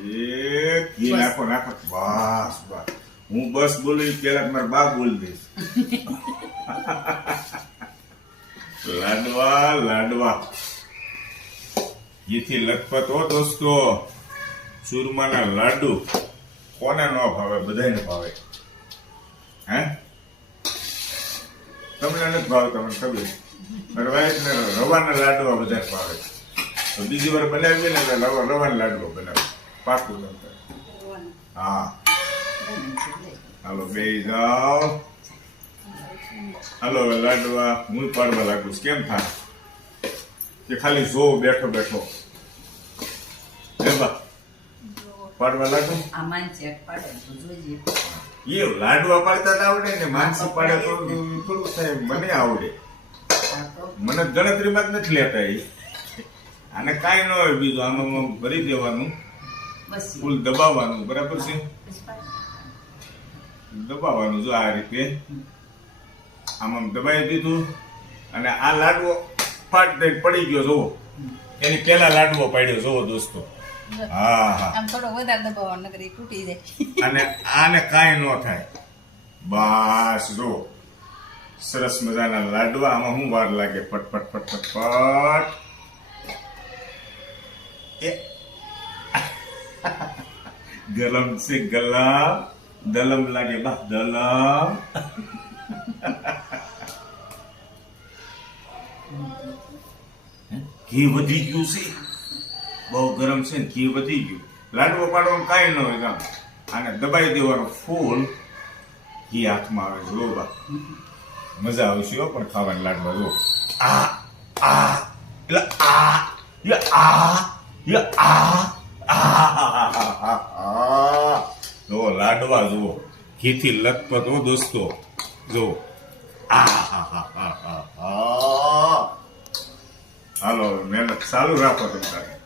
ઘી નાખો નાખો બસ બસ હું બસ બોલી પેલા મારા બા બોલી દઈશ લાડવા લાડવા ઘીથી લખપત હો દોસ્તો ચૂરમાના લાડુ કોને ન ભાવે બધાને ભાવે હે તમને નથી ભાવે તમને ખબર ને રવાના લાડવા બધા ભાવે તો બીજી વાર બનાવીએ ને એટલે રવાના લાડવા બનાવે પાકું હા હાલો બે જાઓ હાલો હવે લાડવા હું પાડવા લાગુ છું કેમ થાય કે ખાલી જોઉં બેઠો બેઠો હે બા પાડવા લાગુ એ લાડવા પાડતા જ આવડે ને માનસી પાડે તો થોડું થાય મને આવડે મને ગણતરીમાં જ નથી લેતા એ આને કાંઈ ન હોય બીજું આમાં ભરી દેવાનું ફૂલ દબાવવાનું બરાબર છે દબાવવાનું જો આ રીતે આમાં દબાવી દીધું અને આ લાડવો ફાટ દઈ પડી ગયો જોવો એની પેલા લાડવો પાડ્યો જોવો દોસ્તો હા હા આમ થોડો વધારે દબાવવાનો નકર એ તૂટી જાય અને આને કાંઈ ન થાય બસ જો સરસ મજાના લાડવા આમાં શું વાર લાગે ફટફટ ફટફટ ફટ ગલમ સે ગલમ દલમ લાગે બા દલમ ઘી વધી ગયું છે બહુ ગરમ છે ને ઘી વધી ગયું લાડવો પાડવાનું કાંઈ ન હોય ગામ આને દબાઈ દેવાનું ફૂલ ઘી હાથમાં આવે જો બા મજા આવશે હો પણ ખાવાની લાડવા જો આ આ એટલે આ એટલે આ એટલે આ જો લાડવા જુઓ ઘીથી લથપથ હો દોસ્તો જો હાલો મહેનત ચાલુ રાખો તમે